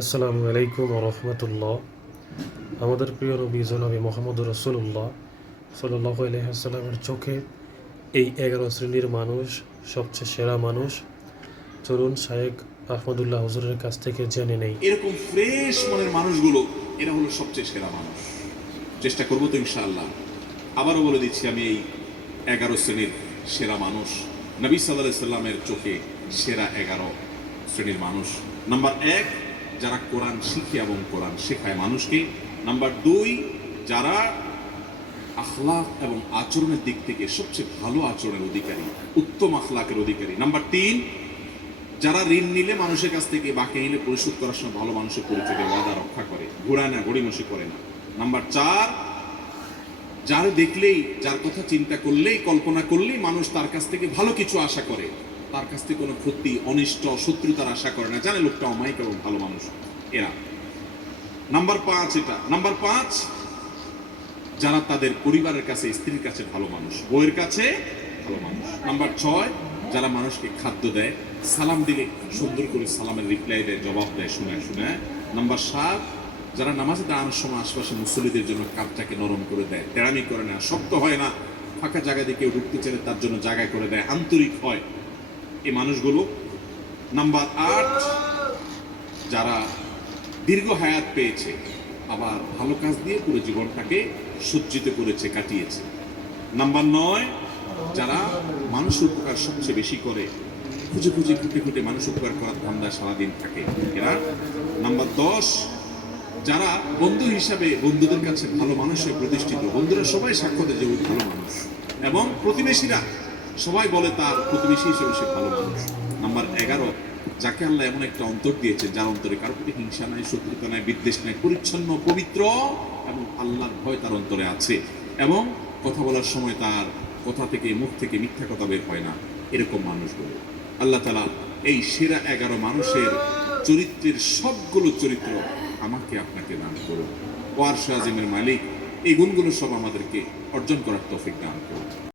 আসসালামু আলাইকুম রহমতুল্লাহ। আমাদের প্রিয় নবী জনাবি মোহাম্মদ রসুল্লাহ সাল্লাহ আলহিহাস্লামের চোখে এই 11 শ্রেণীর মানুষ সবচেয়ে সেরা মানুষ। চলুন শায়েক আহমদুল্লাহ হুজুরের কাছ থেকে জেনে নেই। এরকম ফ্রেশ মনের মানুষগুলো এরা হলো সবচেয়ে সেরা মানুষ। চেষ্টা করবো তো ইনশাআল্লাহ। আবারও বলে দিচ্ছি, আমি এই 11 শ্রেণীর সেরা মানুষ, নবী সাল্লাল্লাহু আলাইহি সাল্লামের চোখে সেরা 11 শ্রেণীর মানুষ। নাম্বার 1, যারা কোরআন শিখে এবং কোরআন শেখায় মানুষকে। নাম্বার 2, যারা আখলাক এবং আচরণের দিক থেকে সবচেয়ে ভালো আচরণের অধিকারী, উত্তম আখলাকের অধিকারী। নাম্বার 3, যারা ঋণ নিলে মানুষের কাছ থেকে বাকি নিলে পরিশোধ করার সময় ভালো মানুষের পরিচয় ওয়াদা রক্ষা করে, ঘোরায় না, গড়িমসি করে না। নাম্বার 4, যার দেখলেই, যার কথা চিন্তা করলেই, কল্পনা করলেই মানুষ তার কাছ থেকে ভালো কিছু আশা করে, তার কাছ থেকে কোনো ক্ষতি, অনিষ্ট, শত্রুতার আশা করে না, জানে লোকটা অমায়িক এবং ভালো মানুষ। এরা নাম্বার 5। এটা নাম্বার 5, যারা তাদের পরিবারের কাছে, স্ত্রীর কাছে ভালো মানুষ, বউয়ের কাছে ভালো মানুষ। নাম্বার 6, যারা মানুষকে খাদ্য দেয়, সালাম দিলে সুন্দর করে সালামের রিপ্লাই দেয়, জবাব দেয় শুনে শুনে। নাম্বার 7, যারা নামাজে দাঁড়ানোর সময় আশপাশে মুসল্লিদের জন্য কাপটাকে নরম করে দেয়, তেড়ামি করে না, শক্ত হয় না, ফাঁকা জায়গা দিয়ে কেউ ঢুকতে চাইলে তার জন্য জায়গা করে দেয়, আন্তরিক হয় এই মানুষগুলো। নাম্বার 8, যারা দীর্ঘ হায়াত পেয়েছে, আবার ভালো কাজ দিয়ে পুরো জীবনটাকে সজ্জিত করেছে, কাটিয়েছে। নাম্বার 9, যারা মানুষের উপকার সবচেয়ে বেশি করে, খুঁজে খুঁজে খুঁটে খুঁটে মানুষ উপকার করার ধান্দায় সারাদিন থাকে এরা। নাম্বার 10, যারা বন্ধু হিসাবে বন্ধুদের কাছে ভালো মানুষ হয়ে প্রতিষ্ঠিত, বন্ধুরা সবাই সাক্ষ্য দেয় যে ও ভালো মানুষ, এবং প্রতিবেশীরা সবাই বলে তার প্রতিবেশী হিসেবে সে ভালো মানুষ। নাম্বার 11, যাকে আল্লাহ এমন একটা অন্তর দিয়েছে, যার অন্তরে কারোর প্রতি হিংসা নাই, শত্রুতা নাই, বিদ্বেষ নাই, পরিচ্ছন্ন, পবিত্র এবং আল্লাহর ভয় তার অন্তরে আছে, এবং কথা বলার সময় তার কথা থেকে, মুখ থেকে মিথ্যা কথা বের হয় না। এরকম মানুষগুলো আল্লাহ তাআলা এই সেরা 11 মানুষের চরিত্রের সবগুলো চরিত্র আমাকে আপনাকে দান করুন। ওয়ারশ আজিমের মালিক এই গুণগুলো সব আমাদেরকে অর্জন করার তৌফিক দান করুন।